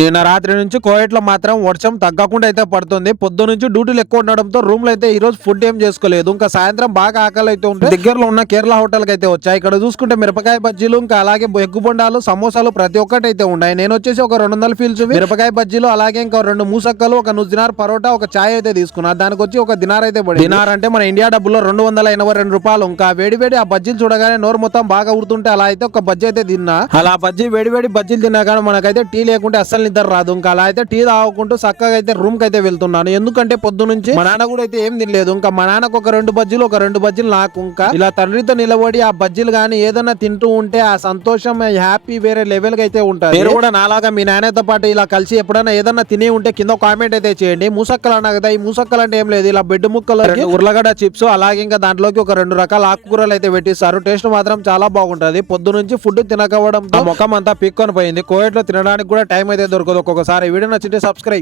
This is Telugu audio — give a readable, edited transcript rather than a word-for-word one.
నిన్న రాత్రి నుంచి కోయట్ లో మాత్రం వర్షం తగ్గకుండా అయితే పడుతుంది. పొద్దు నుంచి డ్యూటీలు ఎక్కువ ఉండడంతో రూమ్ లో అయితే ఈ రోజు ఫుడ్ ఏం చేసుకోలేదు. ఇంకా సాయంత్రం బాగా ఆకలి అయితే ఉంటే దగ్గరలో ఉన్న కేరళ హోటల్ కి అయితే వచ్చాయి. ఇక్కడ చూసుకుంటే మిరపకాయ బజ్జీలు, ఇంకా అలాగే ఎగ్గు బొండాలు, సమోసాలు ప్రతి ఒక్కటి అయితే ఉన్నాయి. నేను వచ్చేసి ఒక 200 ఫీల్స్ మిరపకాయ బజ్జీలు, అలాగే ఇంకా 2 మూసక్కలు, ఒక నుస్ దినార్ పరోటా, ఒక చాయ్ అయితే తీసుకున్నా. దానికి వచ్చి ఒక దినార్ అయితే పడి. దినార్ అంటే మన ఇండియా డబ్బుల్లో 282 రూపాయలు. ఇంకా వేడి ఆ బజ్జీలు చూడగానే నోరు మొత్తం బాగా ఉడుతుంటే అలా అయితే ఒక బజ్జీ అయితే తిన్నా. అలా వేడి బజ్జీలు తిన్నా కానీ మనకైతే టీ లేకుంటే అస్సలు నిద్ర రాదు. ఇంకా అలా అయితే టీ తాగుకుంటూ చక్కగా అయితే రూమ్ కి అయితే వెళ్తున్నాను. ఎందుకంటే పొద్దు నుంచి మా నాన్న కూడా అయితే ఏం తినలేదు. ఇంకా మా నాన్నకు ఒక 2 బజ్జీలు నాకు. ఇంకా ఇలా తండ్రితో నిలబడి ఆ బజ్జీలు గానీ ఏదైనా తింటూ ఉంటే ఆ సంతోషం, హ్యాపీ వేరే లెవెల్ కి అయితే ఉంటుంది. మీరు కూడా నాలాగా మీ నాన్నతో పాటు ఇలా కలిసి ఎప్పుడైనా ఏదైనా తిని ఉంటే కింద కామెంట్ అయితే చేయండి. మూసక్కలు అన్నా కదా, ఈ మూసక్కలు అంటే ఏం లేదు, ఇలా బెడ్ ముక్కలు, ఉర్లగడ్డ చిప్స్, అలాగే ఇంకా దాంట్లోకి ఒక 2 రకాల ఆకుకూరలు అయితే పెట్టిస్తారు. టేస్ట్ మాత్రం చాలా బాగుంటది. పొద్దు నుంచి ఫుడ్ తినకపోవడంతో ముఖం అంతా పిక్కొని పోయింది. కోయట్ లో తినడానికి కూడా టైం అయితే దొరకదు ఒక్కొక్కసారి. వీడియో నచ్చితే సబ్స్క్రైబ్.